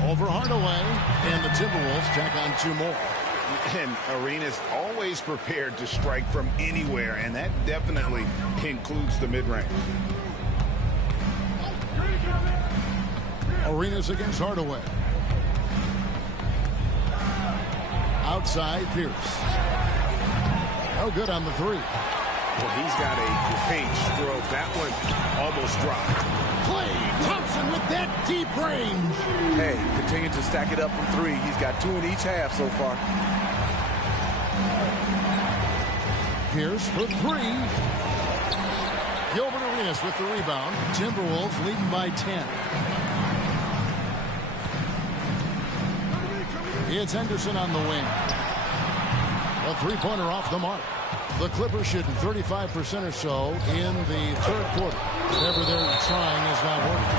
Over Hardaway, and the Timberwolves tack on 2 more. And Arenas always prepared to strike from anywhere, and that definitely includes the mid-range. Arenas against Hardaway. Outside, Pierce. No good on the 3. Well, he's got a great stroke. That one almost dropped. Klay Thompson with that deep range. Hey, continue to stack it up from 3. He's got 2 in each half so far. Pierce for 3. Gilbert Arenas with the rebound. Timberwolves leading by 10. It's Henderson on the wing. A 3-pointer off the mark. The Clippers shooting 35% or so in the third quarter. Whatever they're trying is not working.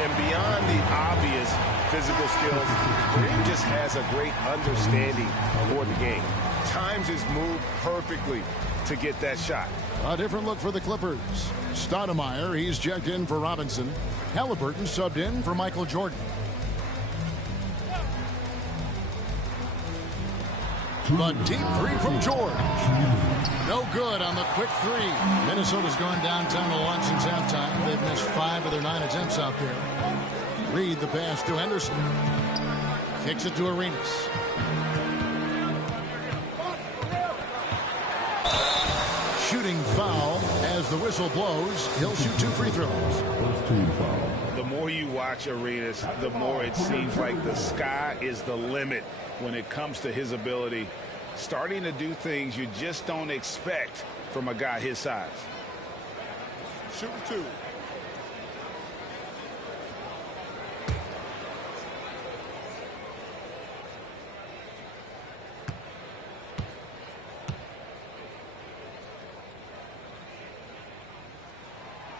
And beyond the obvious physical skills, Graham just has a great understanding for the game. Times his move perfectly to get that shot. A different look for the Clippers. Stoudemire, he's checked in for Robinson. Halliburton subbed in for Michael Jordan. The deep three from George. No good on the quick three. Minnesota's gone downtown a lot since halftime. They've missed 5 of their 9 attempts out there. Reed the pass to Henderson. Kicks it to Arenas. Shooting foul as the whistle blows. He'll shoot 2 free throws. The more you watch Arenas, the more it seems like the sky is the limit when it comes to his ability. Starting to do things you just don't expect from a guy his size. Shoot 2.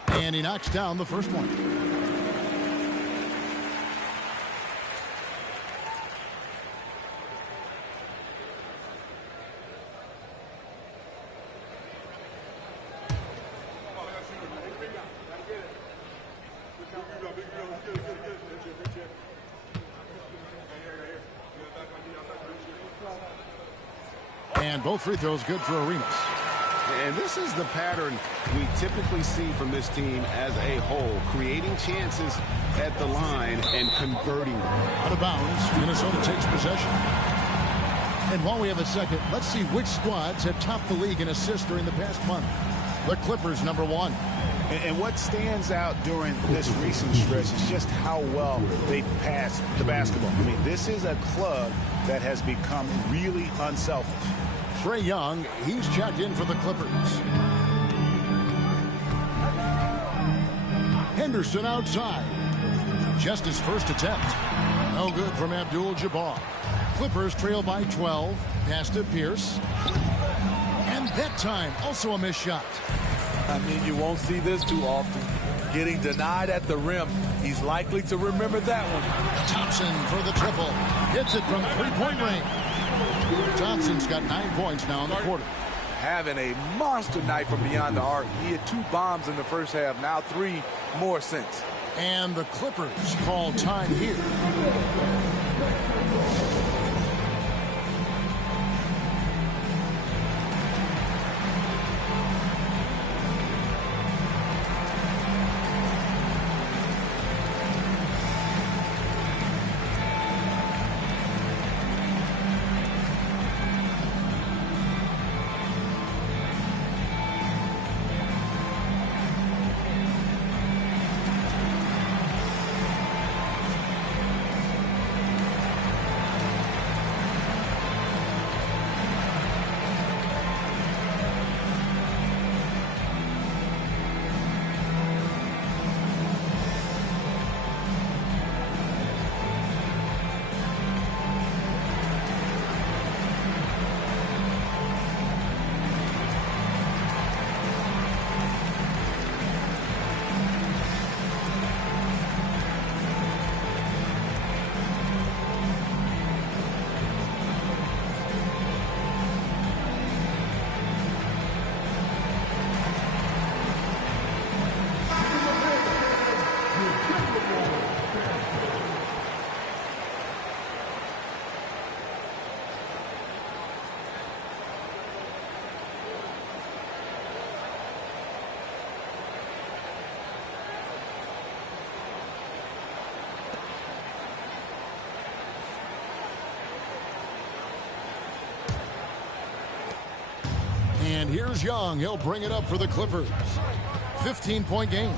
And he knocks down the first one. And both free throws good for Arenas. And this is the pattern we typically see from this team as a whole, creating chances at the line and converting them. Out of bounds, Minnesota takes possession. And while we have a second, let's see which squads have topped the league in assists during the past month. The Clippers, #1. And what stands out during this recent stretch is just how well they pass the basketball. I mean, this is a club that has become really unselfish. Trae Young, he's checked in for the Clippers. Henderson outside. Just his first attempt. No good from Abdul-Jabbar. Clippers trail by 12. Pass to Pierce. And that time, also a missed shot. I mean, you won't see this too often. Getting denied at the rim. He's likely to remember that one. Thompson for the triple. Hits it from three-point range. Thompson's got 9 points now in the quarter. Having a monster night from beyond the arc. He had 2 bombs in the first half, now 3 more since. And the Clippers call time here. And here's Young. He'll bring it up for the Clippers. 15-point game.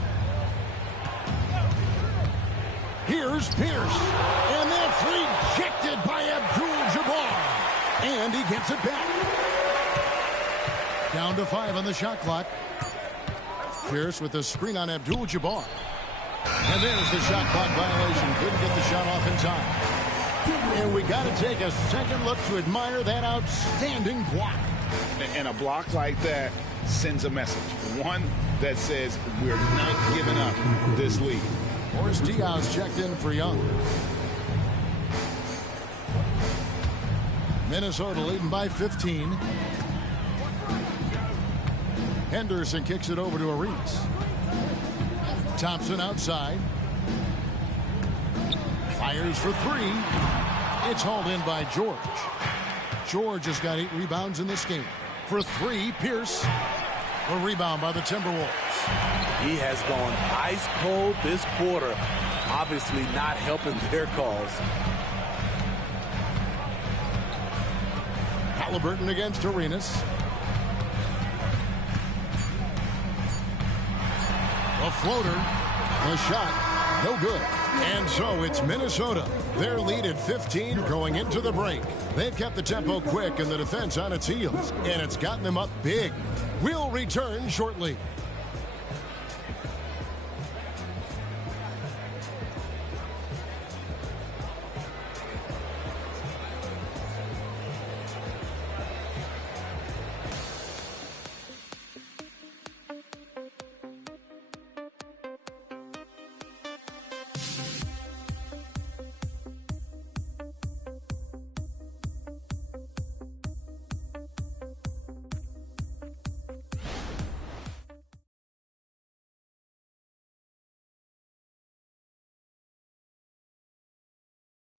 Here's Pierce. And that's rejected by Abdul-Jabbar. And he gets it back. Down to 5 on the shot clock. Pierce with the screen on Abdul-Jabbar. And there's the shot clock violation. Couldn't get the shot off in time. And we got to take a second look to admire that outstanding block. And a block like that sends a message. One that says we're not giving up this lead. Boris Diaz checked in for Young. Minnesota leading by 15. Henderson kicks it over to Arenas. Thompson outside. Fires for three. It's hauled in by George. George has got 8 rebounds in this game. For three, Pierce. A rebound by the Timberwolves. He has gone ice cold this quarter. Obviously not helping their cause. Halliburton against Arenas. A floater. The shot. No good. And so it's Minnesota. Their lead at 15 going into the break. They've kept the tempo quick and the defense on its heels. And it's gotten them up big. We'll return shortly.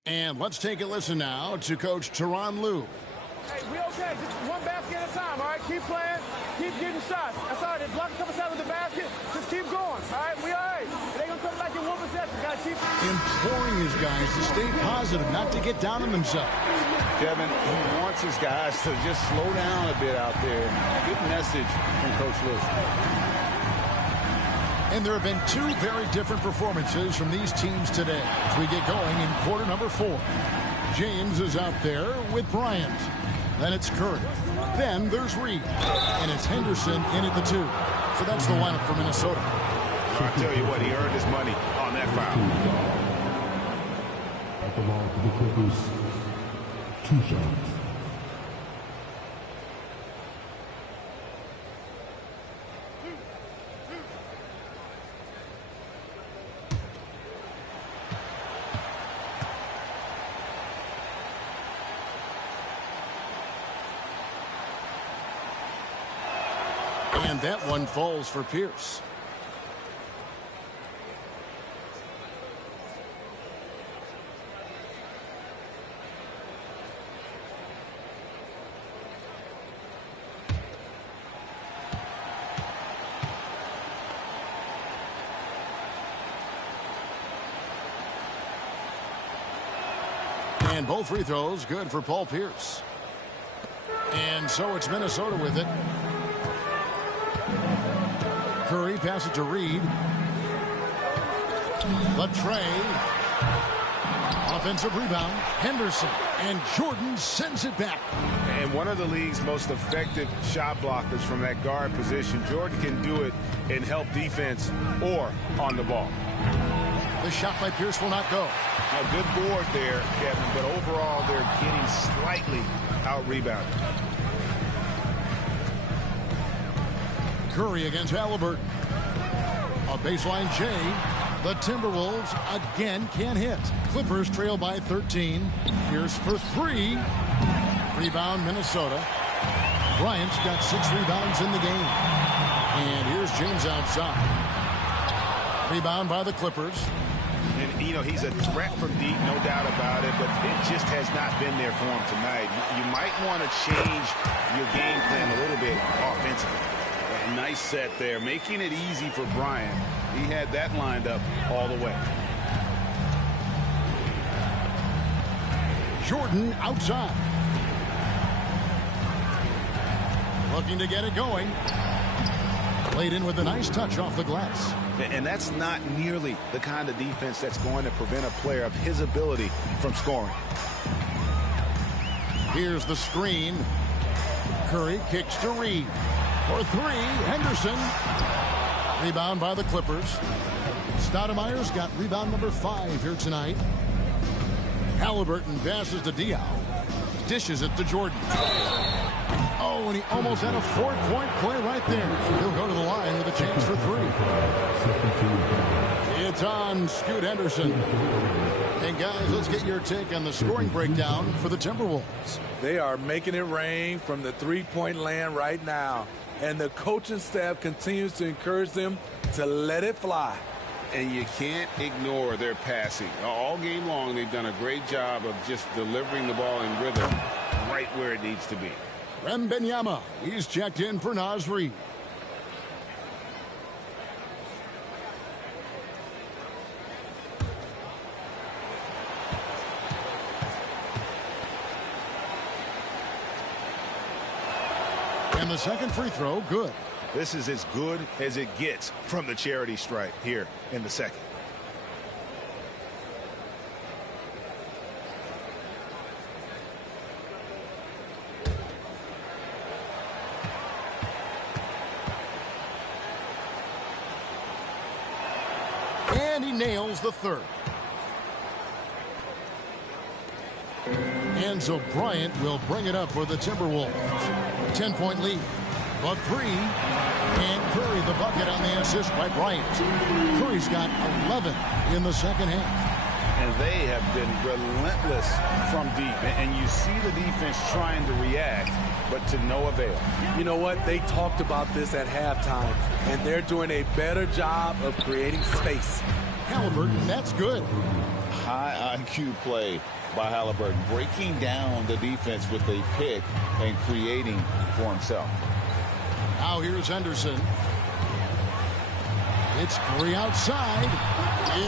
And let's take a listen now to Coach Tyronn Lue. Hey, we okay. Just one basket at a time, all right? Keep playing. Keep getting shots. That's all right. They block a couple shots with the basket. Just keep going, all right? We all right. They going to come back in one possession. Got to keep imploring his guys to stay positive, not to get down on themselves. Kevin, he wants his guys to just slow down a bit out there. Good message from Coach Lue. And there have been 2 very different performances from these teams today as we get going in quarter number 4. James is out there with Bryant. Then it's Curry. Then there's Reed. And it's Henderson in at the 2. So that's the lineup for Minnesota. I'll tell you what, he earned his money on that foul. At the line for the Clippers, 2 shots. And that one falls for Pierce. And both free throws good for Paul Pierce. And so it's Minnesota with it. Curry passes to Reed. Latrey. Offensive rebound. Henderson. And Jordan sends it back. And one of the league's most effective shot blockers from that guard position. Jordan can do it and help defense or on the ball. The shot by Pierce will not go. A good board there, Kevin, but overall they're getting slightly out-rebounded. Curry against Halliburton. A baseline J. The Timberwolves again can't hit. Clippers trail by 13. Pierce for 3. Rebound Minnesota. Bryant's got 6 rebounds in the game. And here's James outside. Rebound by the Clippers. And, you know, he's a threat from deep, no doubt about it, but it just has not been there for him tonight. You might want to change your game plan a little bit offensively. A nice set there, making it easy for Bryant. He had that lined up all the way. Jordan outside. Looking to get it going. Played in with a nice touch off the glass. And that's not nearly the kind of defense that's going to prevent a player of his ability from scoring. Here's the screen. Curry kicks to Reed. For 3, Henderson. Rebound by the Clippers. Stoudemire's got rebound number 5 here tonight. Halliburton passes to Diaw. Dishes it to Jordan. Oh, and he almost had a 4-point play right there. He'll go to the line with a chance for 3. It's on Scoot Henderson. And guys, let's get your take on the scoring breakdown for the Timberwolves. They are making it rain from the three-point land right now. And the coaching staff continues to encourage them to let it fly. And you can't ignore their passing. All game long, they've done a great job of just delivering the ball in rhythm right where it needs to be. Wembanyama, he's checked in for Naz Reid. And the second free throw, good. This is as good as it gets from the charity stripe here in the second. And he nails the third. Enzo Bryant will bring it up for the Timberwolves. 10-point lead. But 3. And Curry the bucket on the assist by Bryant. Curry's got 11 in the second half. And they have been relentless from deep. And you see the defense trying to react, but to no avail. You know what? They talked about this at halftime, and they're doing a better job of creating space. Halliburton, that's good. High IQ play by Halliburton, breaking down the defense with a pick and creating for himself. Now here's Henderson. It's Curry outside.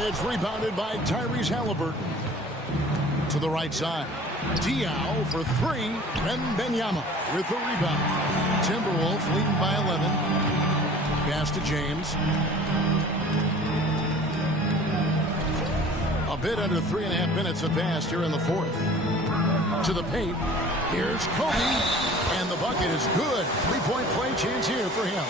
It's rebounded by Tyrese Halliburton. To the right side. Diaw for 3. Wembanyama with the rebound. Timberwolves leading by 11. Pass to James. A bit under 3.5 minutes have passed here in the fourth. To the paint. Here's Kobe. And the bucket is good. 3-point play chance here for him.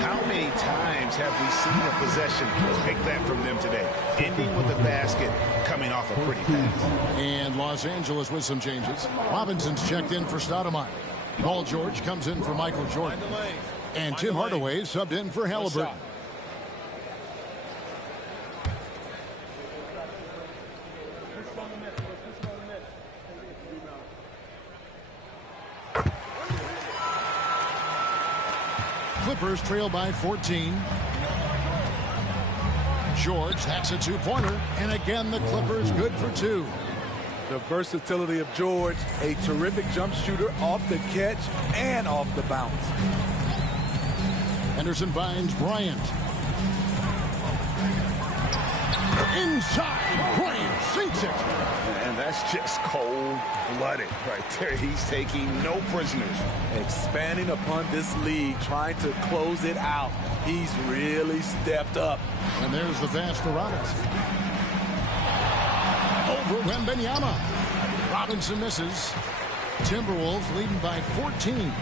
How many times have we seen a possession like that from them today? Ending with the basket, coming off a pretty pass. And Los Angeles with some changes. Robinson's checked in for Stoudemire. Paul George comes in for Michael Jordan. And Tim Hardaway subbed in for Halliburton. Clippers trail by 14. George, that's a 2-pointer. And again, the Clippers good for 2. The versatility of George, a terrific jump shooter off the catch and off the bounce. Henderson finds Bryant. Inside, Bryant sinks it. And that's just cold-blooded right there. He's taking no prisoners. Expanding upon this lead, trying to close it out. He's really stepped up. And there's the pass to Robinson. Over Wembanyama. Robinson misses. Timberwolves leading by 14.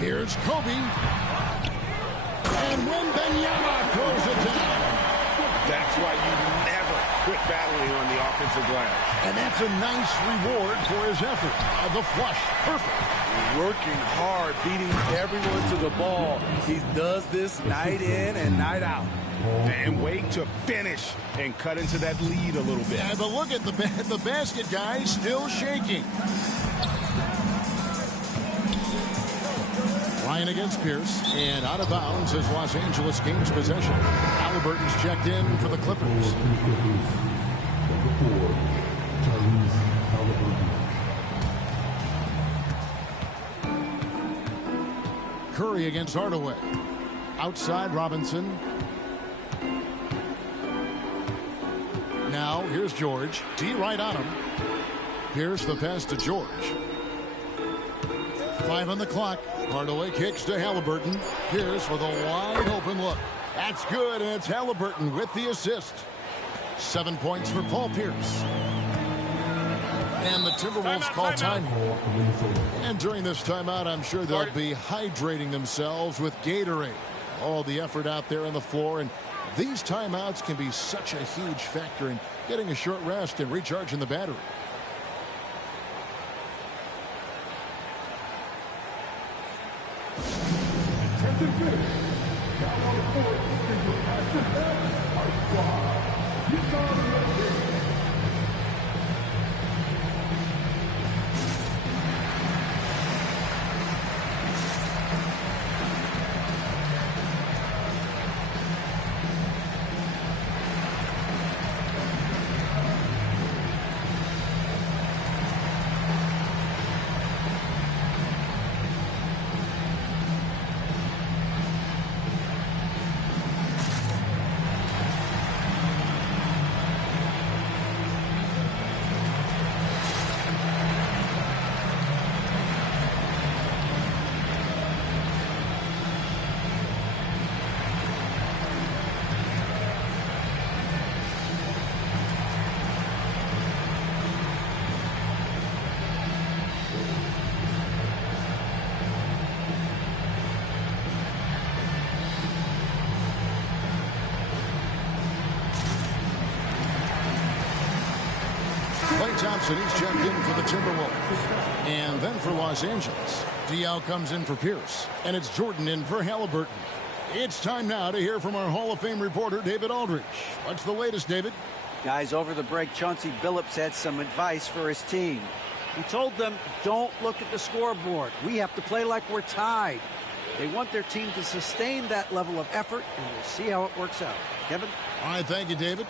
Here's Kobe. And Wembanyama throws it down. That's why you never quit battling on the offensive glass. And that's a nice reward for his effort. The flush, perfect. Working hard, beating everyone to the ball. He does this night in and night out. And wait to finish and cut into that lead a little bit. Yeah, but look at the basket, guys, still shaking. Ryan against Pierce, and out of bounds as Los Angeles gains possession. Halliburton's checked in for the Clippers. Curry against Hardaway. Outside Robinson. Now here's George. D right on him. Pierce the pass to George. 5 on the clock. Hardaway kicks to Halliburton. Pierce with a wide open look. That's good, and it's Halliburton with the assist. 7 points for Paul Pierce. And the Timberwolves call time. And during this timeout, I'm sure they'll be hydrating themselves with Gatorade. All the effort out there on the floor, and these timeouts can be such a huge factor in getting a short rest and recharging the battery. Klay Thompson, he's checked in for the Timberwolves. And then for Los Angeles, Diaw comes in for Pierce. And it's Jordan in for Halliburton. It's time now to hear from our Hall of Fame reporter, David Aldridge. What's the latest, David? Guys, over the break, Chauncey Billups had some advice for his team. He told them, don't look at the scoreboard. We have to play like we're tied. They want their team to sustain that level of effort, and we'll see how it works out. Kevin? All right, thank you, David.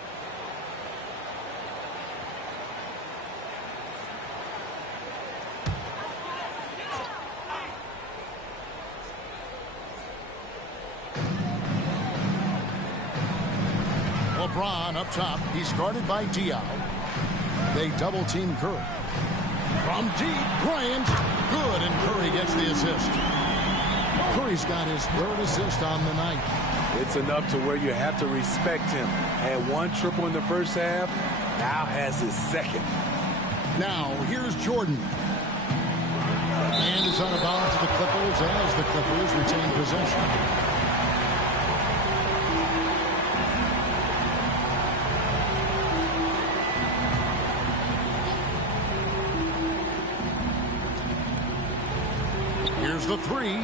LeBron up top. He's guarded by Diaw. They double-team Curry. From deep, Bryant. Good, and Curry gets the assist. Curry's got his third assist on the night. It's enough to where you have to respect him. Had one triple in the first half, now has his second. Now, here's Jordan. And it's out of bounds to the Clippers as the Clippers retain possession. Here's the three.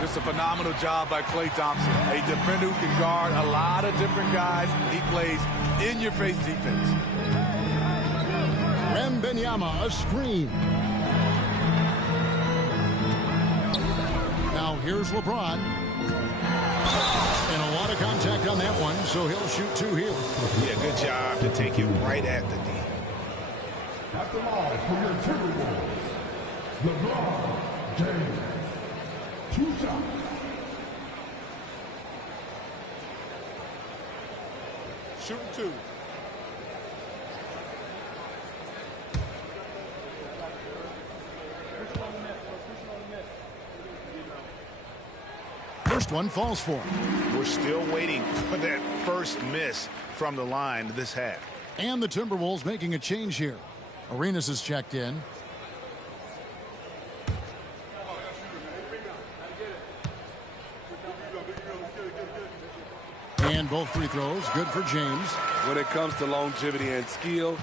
Just a phenomenal job by Klay Thompson. A defender who can guard a lot of different guys. He plays in-your-face defense. Wembanyama, a screen. Now here's LeBron. And a lot of contact on that one, so he'll shoot two here. Yeah, good job to take it right at the D. At the line for your Timberwolves, LeBron James. 2 shots. Shooting two. First one falls for him. We're still waiting for that first miss from the line this half. And the Timberwolves making a change here. Arenas has checked in. And both free throws, good for James. When it comes to longevity and skill,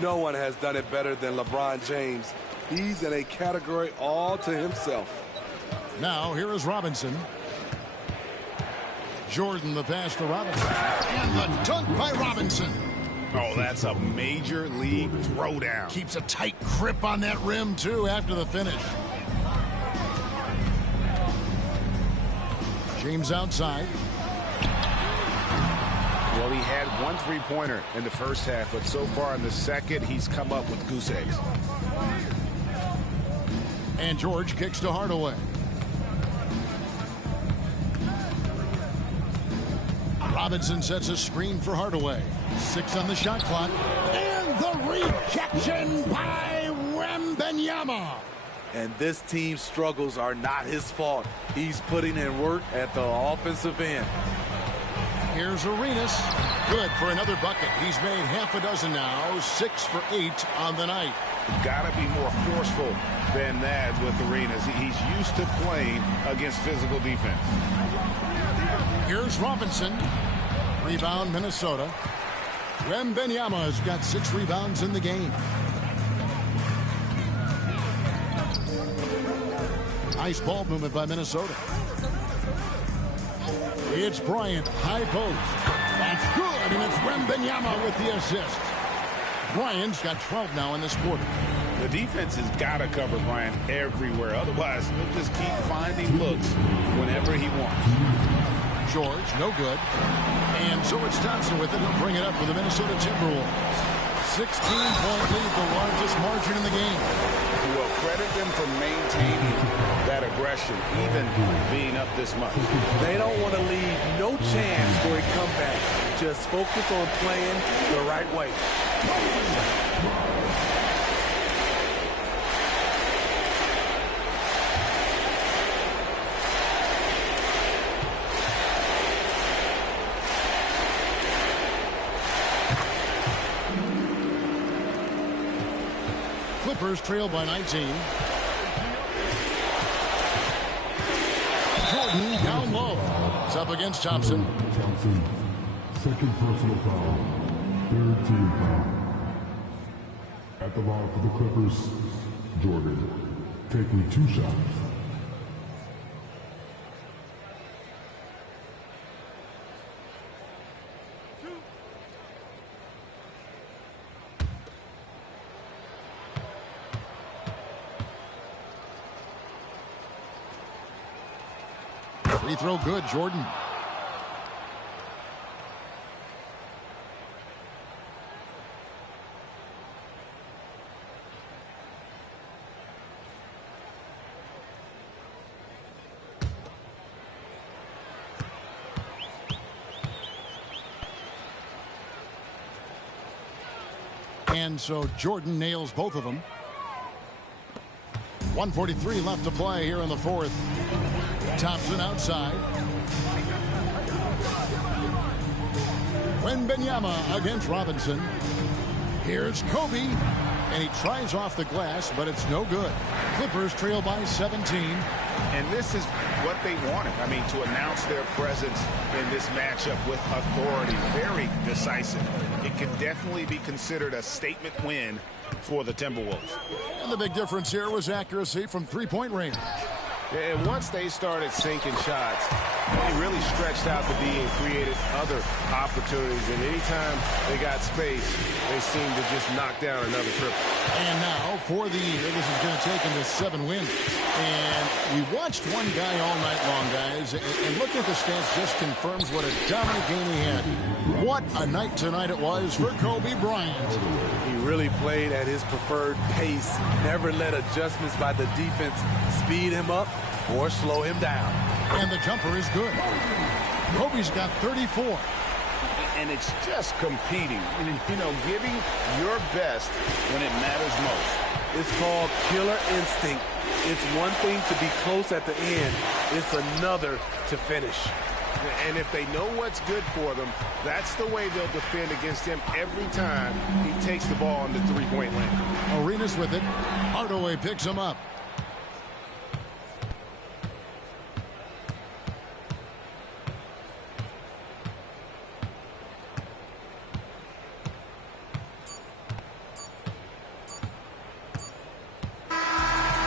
no one has done it better than LeBron James. He's in a category all to himself. Now, here is Robinson. Jordan, the pass to Robinson. And the dunk by Robinson. Oh, that's a major league throwdown. Keeps a tight grip on that rim, too, after the finish. James outside. Well, he had one three-pointer in the first half, but so far in the second, he's come up with goose eggs. And George kicks to Hardaway. Robinson sets a screen for Hardaway. 6 on the shot clock. And the rejection by Wembanyama. And this team's struggles are not his fault. He's putting in work at the offensive end. Here's Arenas. Good for another bucket. He's made half a dozen now. 6 for 8 on the night. Got to be more forceful than that with Arenas. He's used to playing against physical defense. Here's Robinson. Rebound, Minnesota. Wembanyama has got 6 rebounds in the game. Nice ball movement by Minnesota. It's Bryant, high post. That's good, and it's Wembanyama with the assist. Bryant's got 12 now in this quarter. The defense has got to cover Bryant everywhere. Otherwise, he'll just keep finding looks whenever he wants. George, no good. And so it's Thompson with it. He'll bring it up for the Minnesota Timberwolves. 16-point lead, the largest margin in the game. Well, credit them for maintaining that aggression, even being up this much. They don't want to leave no chance for a comeback. Just focus on playing the right way. Clippers trail by 19. Jordan down low. It's up against Thompson. Thompson, second personal foul, third team foul. At the line for the Clippers, Jordan, taking 2 shots. Free throw good, Jordan. And so Jordan nails both of them. 1:43 left to play here in the fourth. Thompson outside. Wembanyama against Robinson. Here's Kobe. And he tries off the glass, but it's no good. Clippers trail by 17. And this is what they wanted. I mean, to announce their presence in this matchup with authority. Very decisive. It can definitely be considered a statement win for the Timberwolves. And the big difference here was accuracy from three-point range. And once they started sinking shots, they really stretched out the D and created other opportunities. And anytime they got space, they seemed to just knock down another triple. And now, for the year, this is going to take them to 7 wins. And we watched one guy all night long, guys. And looking at the stats just confirms what a dominant game he had. What a night tonight it was for Kobe Bryant. He really played at his preferred pace. Never let adjustments by the defense speed him up or slow him down. And the jumper is good. Kobe's got 34. And it's just competing, you know, giving your best when it matters most. It's called killer instinct. It's one thing to be close at the end. It's another to finish. And if they know what's good for them, that's the way they'll defend against him every time he takes the ball in the three-point lane. Arenas with it. Hardaway picks him up.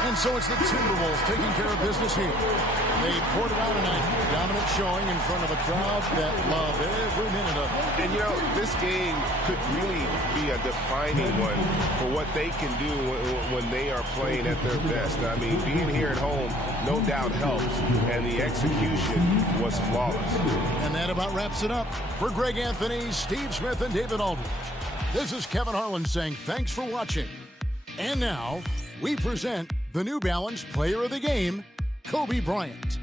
And so it's the Timberwolves taking care of business here. They poured it out tonight. Dominant showing in front of a crowd that loved every minute of it. And, you know, this game could really be a defining one for what they can do when they are playing at their best. I mean, being here at home, no doubt helps. And the execution was flawless. And that about wraps it up. For Greg Anthony, Steve Smith, and David Aldridge, this is Kevin Harlan saying thanks for watching. And now, we present the New Balance Player of the Game, Kobe Bryant.